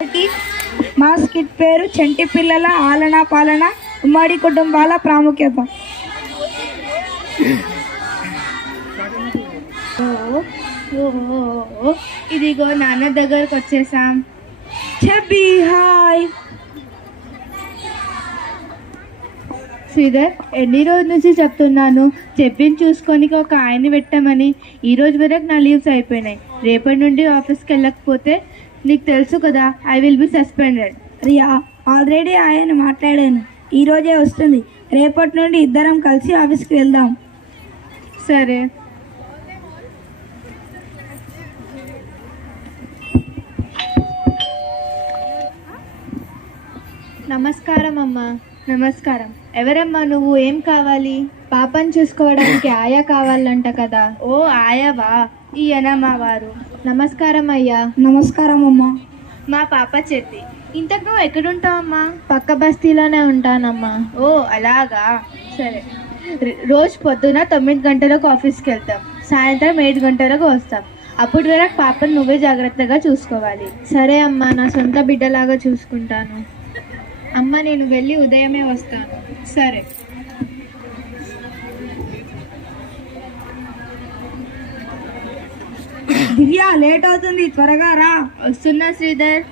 మా స్కిట్ పేరు చంటి పిల్లల ఆలనా పాలన ఉమ్మడి కుటుంబాల ప్రాముఖ్యత. ఇదిగో నాన్న దగ్గరకు వచ్చేసాం. చెబ్బి హాయ్. శ్రీధర్, ఎన్ని రోజుల నుంచి చెప్తున్నాను చెప్పింది చూసుకొని ఒక ఆయన్ని పెట్టామని. ఈ రోజు వరకు నా లీవ్స్ అయిపోయినాయి. రేపటి నుండి ఆఫీస్కి వెళ్ళకపోతే నీకు తెలుసు కదా, I will be suspended. Riya, already ఆయన మాట్లాడాను. ఈరోజే వస్తుంది. రేపటి నుండి ఇద్దరం కలిసి ఆఫీస్కి వెళ్దాం. సరే. నమస్కారం అమ్మా. నమస్కారం. ఎవరమ్మా నువ్వు? ఏం కావాలి? పాపని చూసుకోవడానికి ఆయా కావాలంట కదా. ఓ ఆయావా, ఈయన మా వారు. నమస్కారం అయ్యా. నమస్కారం అమ్మా. మా పాప చెట్టి. ఇంతకు నువ్వు ఎక్కడుంటావమ్మా? పక్క బస్తీలోనే ఉంటానమ్మా. ఓ అలాగా, సరే. రోజు పొద్దున 9 గంటలకు ఆఫీస్కి వెళ్తాం, సాయంత్రం 7 గంటలకు వస్తాం. అప్పటి వరకు పాపను నువ్వే జాగ్రత్తగా చూసుకోవాలి. సరే అమ్మా, నా సొంత బిడ్డలాగా చూసుకుంటాను. అమ్మ, నేను వెళ్ళి ఉదయమే వస్తాను. సరే. దివ్య, లేట్ అవుతుంది, త్వరగా రా. వస్తున్నా శ్రీధర్.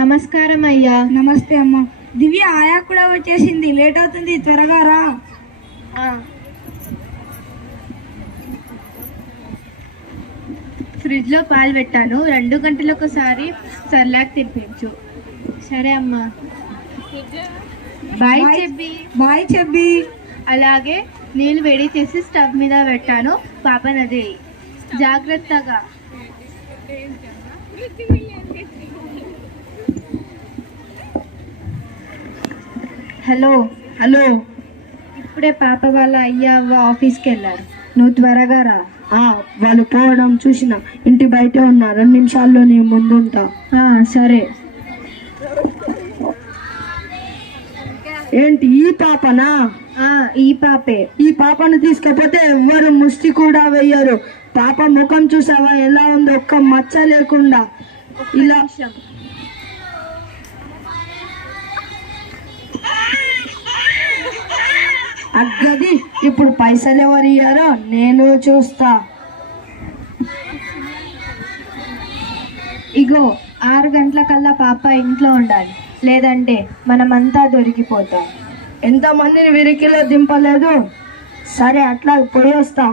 నమస్కారం అయ్యా. నమస్తే అమ్మా. దివ్య, ఆయా కూడా వచ్చేసింది. లేట్ అవుతుంది, త్వరగా రా. ఫ్రిడ్జ్లో పాలు పెట్టాను. 2 గంటలకు ఒకసారి సర్లాక్ తినిపించు. సరే అమ్మా. బాయ్ చెబ్బి. బాయ్ చెబ్బి. అలాగే నీళ్ళు వేడి చేసి స్టవ్ మీద పెట్టాను. పాపనది జాగ్రత్తగా. హలో. హలో. ఇప్పుడే పాప వాళ్ళ అయ్యా ఆఫీస్కి వెళ్ళారు. నువ్వు త్వరగా రా. వాళ్ళు పోవడం చూసిన. ఇంటి బయటే ఉన్నా. 2 నిమిషాల్లో నీ ముందుంటా. సరే. ఏంటి, ఈ పాపనా? ఈ పాపే. ఈ పాపను తీసుకపోతే ఎవ్వరు ముష్టి కూడా వెయ్యరు. పాప ముఖం చూసావా ఎలా ఉందో, ఒక్క మచ్చ లేకుండా. ఇలా అగ్గది. ఇప్పుడు పైసలు ఎవరు ఇయ్యారో నేను చూస్తా. ఇగో 6 గంటలకల్లా పాప ఇంట్లో ఉండాలి, లేదంటే మనమంతా దొరికిపోతాం. ఎంతమందిని విరికిలో దింపలేదు. సరే, అట్లా పోయి వస్తా.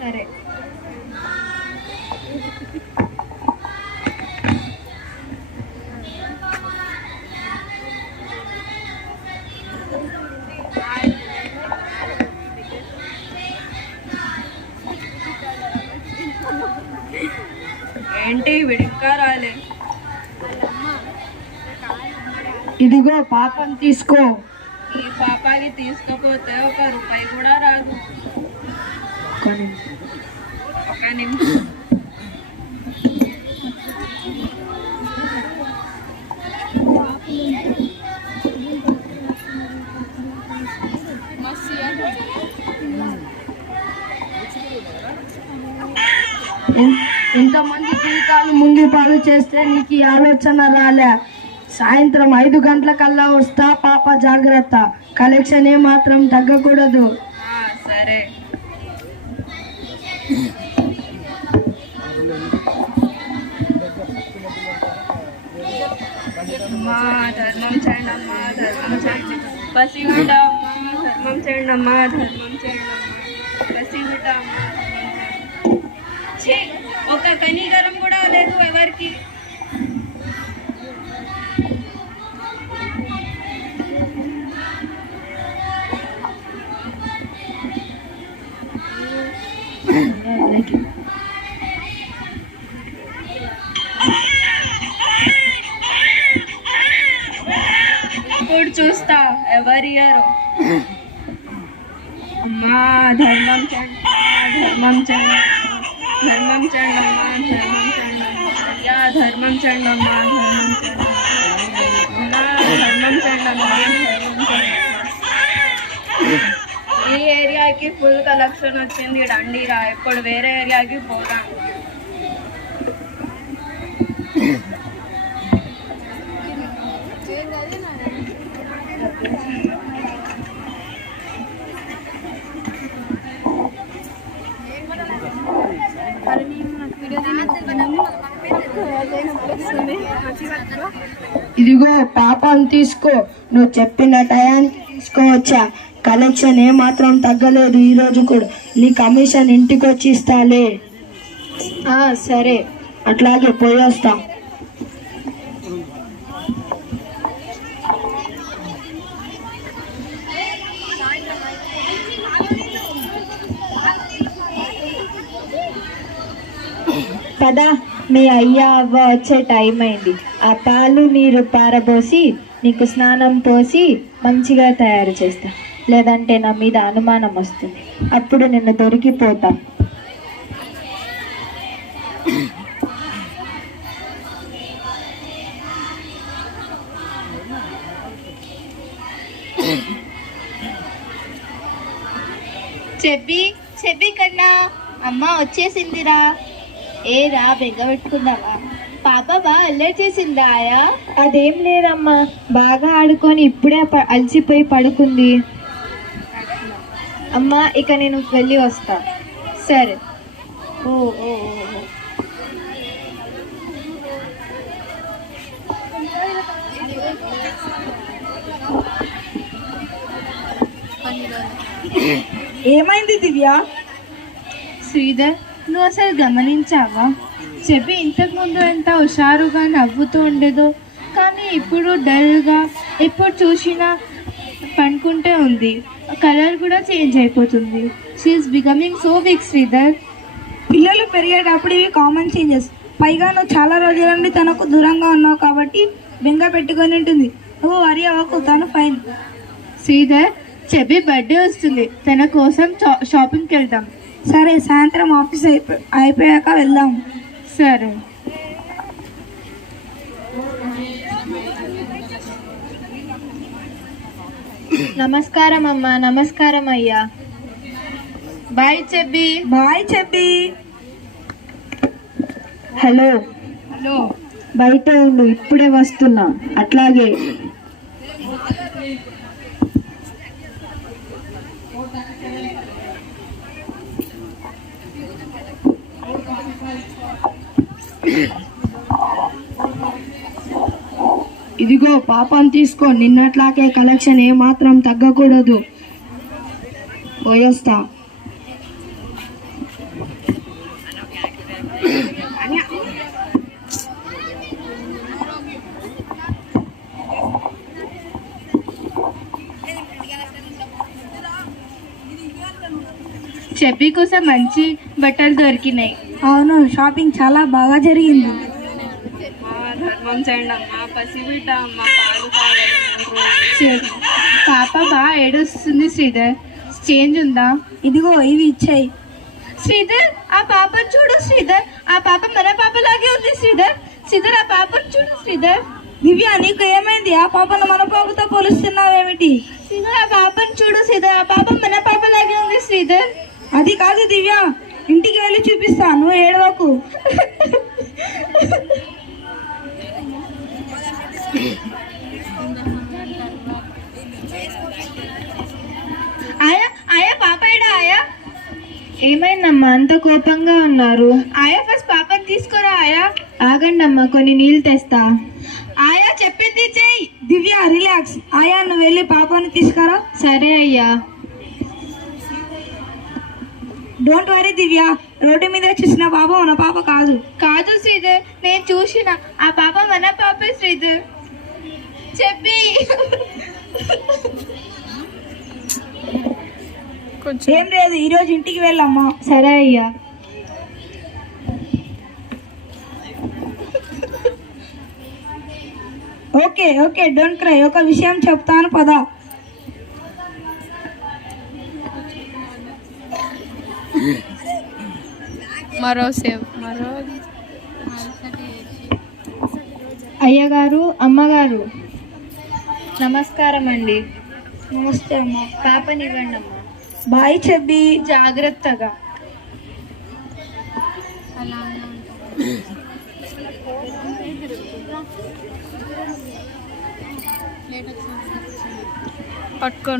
సరే. ఏంటి విడిగా రాలే? ఇదిగో పాపని తీసుకో. ఈ పాపాని తీసుకపోతే 1 రూపాయి కూడా రాదు. ఒక నిమిషం. ఇంతమంది జీవితాలు ముంగిపాలు చేస్తే నీకు ఈ ఆలోచన రాలే. సాయంత్రం 5 గంటలకల్లా వస్తా. పాప జాగ్రత్త. కలెక్షన్ ఏమాత్రం తగ్గకూడదు. సరే. అమ్మా ధర్మం చేయండి అమ్మా, ధర్మం చేయండి. పసిబిడ్డ అమ్మా, ధర్మం చేయండి అమ్మా, ధర్మం చేయండి అమ్మా. పసిబిడ్డ అమ్మా. ఒక కనీగరం కూడా లేదు ఎవరికి. ఇప్పుడు చూస్తా ఎవరియారో. అమ్మా ధర్మం చేయండి, ధర్మం చేయండి, ధర్మం చేయండి అమ్మా, ధర్మం చేయండి అయ్యా, ధర్మం చేయండి అమ్మా, ధర్మం చేయండి అమ్మా, ధర్మం చేయండి అమ్మా, ధర్మం చేయండి. ఈ ఏరియాకి ఫుల్ కలెక్షన్ వచ్చింది. రండిరా, ఇప్పుడు వేరే ఏరియాకి పోదాం. ఇదిగో పాపం తీసుకో, నువ్వు చెప్పిన టయానికి తీసుకోవచ్చా? కలెక్షన్ ఏమాత్రం తగ్గలేదు ఈ రోజు కూడా. నీ కమిషన్ ఇంటికి వచ్చి ఇస్తాలే. సరే. అట్లాగే పోయొస్తా. పదా, మీ అయ్య అవ్వ వచ్చే టైం అయింది. ఆ పాలు నీరు పారబోసి నీకు స్నానం పోసి మంచిగా తయారు చేస్తా, లేదంటే నా మీద అనుమానం వస్తుంది. అప్పుడు నిన్ను దొరికిపోతా. చెప్పి కన్నా అమ్మ వచ్చేసిందిరా. ఏరా బెగ్గ పెట్టుకున్నావా? పాప బాగా అల్లరి చేసిందా ఆయా? అదేం లేదమ్మా, బాగా ఆడుకొని ఇప్పుడే అలసిపోయి పడుకుంది. అమ్మా ఇక నేను వెళ్ళి వస్తా. సరే. ఓ ఓ ఓ. ఏమైంది దివ్య? శ్రీధర్, నువ్వు అసలు గమనించావా? చెప్పి ఇంతకు ముందు ఎంత హుషారుగా నవ్వుతూ ఉండేదో, కానీ ఇప్పుడు డల్గా, ఎప్పుడు చూసినా పనుకుంటే ఉంది. కలర్ కూడా చేంజ్ అయిపోతుంది. She is becoming so weak Sridhar. పిల్లలు పెరిగేటప్పుడు ఇవి కామన్ చేంజెస్. పైగా నువ్వు చాలా రోజుల నుండి తనకు దూరంగా ఉన్నావు కాబట్టి బెంగ పెట్టుకొని ఉంటుంది. నువ్వు వరి అవ్వకు, తను ఫైన్. శ్రీధర్, చెబి బర్త్డే వస్తుంది, తన కోసం షాపింగ్కి వెళ్దాం. సరే, సాయంత్రం ఆఫీస్ అయిపోయాక వెళ్దాం. సరే. నమస్కారం అమ్మా. నమస్కారం అయ్యా. బాయ్ చెబ్బి. బాయ్ చెప్పి. హలో. హలో. బయట ఉండు, ఇప్పుడే వస్తున్నా. అట్లాగే. ఇదిగో పాపం తీసుకో, నిన్నట్లాగే కలెక్షన్ ఏమాత్రం తగ్గకూడదు. పోయొస్తా. చెబ్బి కోసం మంచి బట్టలు దొరికినాయి. అవును, షాపింగ్ చాలా బాగా జరిగింది. ధర్మం చేయండి అమ్మా, పసిబిడ్డ అమ్మ, పాలు తాగలేదు. పాప బాగా ఏడుస్తుంది శ్రీధర్, చేంజ్ ఉందా? ఇదిగో ఇవి ఇచ్చాయి. శ్రీధర్, ఆ పాపను చూడు శ్రీధర్, ఆ పాప మన పాపలాగే ఉంది శ్రీధర్. శ్రీధర్, ఆ పాపను చూడు శ్రీధర్. దివ్య, నీకు ఏమైంది? ఆ పాపను మన పాపతో పోలుస్తున్నావేమిటి? శ్రీధర్, ఆ పాపను చూడు శ్రీధర్, ఆ పాప మన పాపలాగే ఉంది శ్రీధర్. అది కాదు దివ్య, ఇంటికి వెళ్ళి చూపిస్తా, నువ్వు ఏడవకు. ఆయా ఆయా పాప ఏడా ఆయా? ఏమైందమ్మా అంత కోపంగా ఉన్నారు? ఆయా ఫస్ట్ పాపని తీసుకురా ఆయా. ఆగండి అమ్మా, కొన్ని నీళ్ళు తెస్తా. ఆయా చెప్పింది చెయ్యి. దివ్య, రిలాక్స్. ఆయా, నువ్వు వెళ్ళి పాపను తీసుకురా. సరే అయ్యా. డోంట్ వరీ దివ్య, రోడ్డు మీద చూసిన పాప మన పాప కాదు. కాదు శ్రీధర్, నేను చూసిన ఆ పాప మన పాపే శ్రీధర్. చెప్పి ఏం లేదు, ఈరోజు ఇంటికి వెళ్ళమ్మా. సరే అయ్యా. Okay okay, don't cry. ఒక విషయం చెప్తాను పదా. అయ్యగారు, అమ్మగారు, నమస్కారం అండి. నమస్తే అమ్మా. పాపనివ్వండి అమ్మా. బాయ్ చెబ్బి. జాగ్రత్తగా.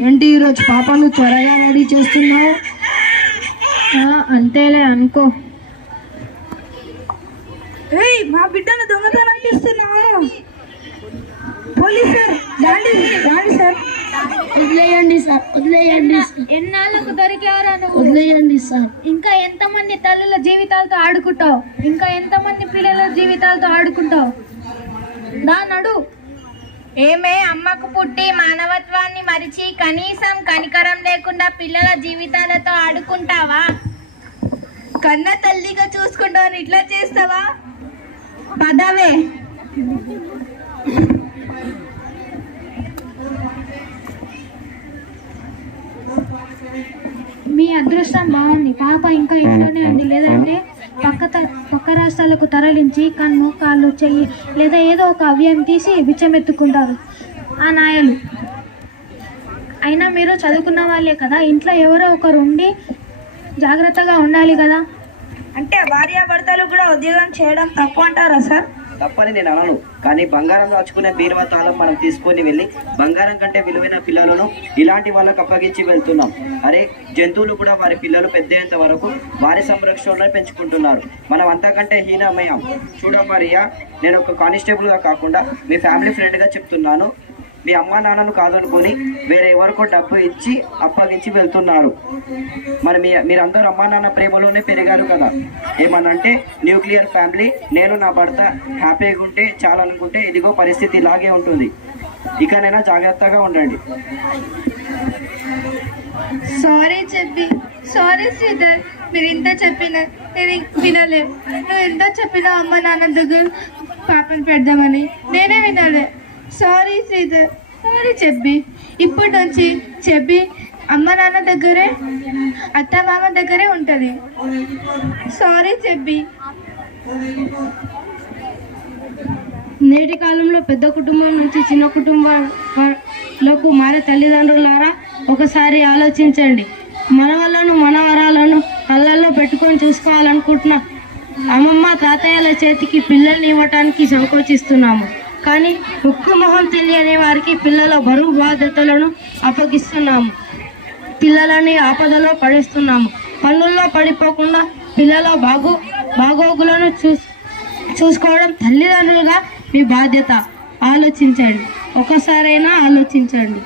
ఏంటి ఈరోజు పాపను త్వరగా రెడీ చేస్తున్నావు? అంతేలే అనుకో. ఏయ్, మా బిడ్డను దొంగతనం చేస్తున్నావా? పోలీసు రాండి సార్. వదిలేయండి సార్, వదిలేయండి సార్. ఎన్నాళ్ళకు దొరికేవరా నువ్వు? వదిలేయండి సార్. ఇంకా ఎంతమంది తల్లుల జీవితాలతో ఆడుకుంటావు? ఇంకా ఎంతమంది పిల్లల జీవితాలతో ఆడుకుంటావు? నడు. ఏమే, అమ్మకు పుట్టి మానవత్వాన్ని మరిచి కనీసం కనికరం లేకుండా పిల్లల జీవితాలతో ఆడుకుంటావా? కన్న తల్లిగా చూసుకుంటావని ఇట్లా చేస్తావా? పదవే. మీ అదృష్టం బాగుంది, పాప ఇంకా ఇంట్లోనే ఉంది. లేదంటే పక్క రాష్ట్రాలకు తరలించి కన్ను, కాళ్ళు, చెయ్యి లేదా ఏదో ఒక అవ్యయం తీసి బిచ్చమెత్తుకుంటారు ఆ నాయలు. అయినా మీరు చదువుకున్న వాళ్ళే కదా, ఇంట్లో ఎవరో ఒకరు ఉండి జాగ్రత్తగా ఉండాలి కదా. అంటే భార్యాభర్తలు కూడా ఉద్యోగం చేయడం తప్పు అంటారా సార్? తప్పని నేను అనను, కానీ బంగారం దాచుకునే బీరువా తాళం మనం తీసుకొని వెళ్ళి బంగారం కంటే విలువైన పిల్లలను ఇలాంటి వాళ్ళకు అప్పగించి వెళ్తున్నాం. అరే, జంతువులు కూడా వారి పిల్లలు పెద్దయ్యేంత వరకు వారి సంరక్షణలో పెంచుకుంటున్నారు. మనం అంతకంటే హీనమయ్యాం. చూడమ్మా రియా, నేను ఒక కానిస్టేబుల్గా కాకుండా మీ ఫ్యామిలీ ఫ్రెండ్గా చెప్తున్నాను. మీ అమ్మా నాన్నను కాదనుకొని వేరే ఎవరికో డబ్బు ఇచ్చి అప్పగించి వెళ్తున్నారు. మరి మీరందరూ అమ్మా నాన్న ప్రేమలోనే పెరిగారు కదా. ఏమనంటే న్యూక్లియర్ ఫ్యామిలీ, నేను నా భర్త హ్యాపీగా ఉంటే చాలనుకుంటే ఇదిగో పరిస్థితి ఇలాగే ఉంటుంది. ఇకనైనా జాగ్రత్తగా ఉండండి. సారీ శ్రీధర్, మీరు ఇంత చెప్పినా నేను వినలే. నువ్వు ఎంత చెప్పినా అమ్మ నాన్న దగ్గర పాపను పెడదామని నేనే వినలే. సారీ శ్రీధర్, సారీ చెప్పి. ఇప్పటి నుంచి చెప్పి అమ్మ నాన్న దగ్గరే, అత్త మామ దగ్గరే ఉంటుంది. సారీ చెప్పి. నేటి కాలంలో పెద్ద కుటుంబం నుంచి చిన్న కుటుంబాలకు మారే తల్లిదండ్రులారా, ఒకసారి ఆలోచించండి. మనవలను మనవరాలను కళ్ళల్లో పెట్టుకొని చూసుకోవాలనుకుంటున్న అమ్మమ్మ తాతయ్యల చేతికి పిల్లల్ని ఇవ్వటానికి సంకోచిస్తున్నాము. కానీ ముక్కు మొహం తెలియని వారికి పిల్లల బరువు బాధ్యతలను అప్పగిస్తున్నాము. పిల్లలని ఆపదలో పడేస్తున్నాము. పనుల్లో పడిపోకుండా పిల్లల బాగోగులను చూసుకోవడం తల్లిదండ్రులుగా మీ బాధ్యత. ఆలోచించండి, ఒకసారైనా ఆలోచించండి.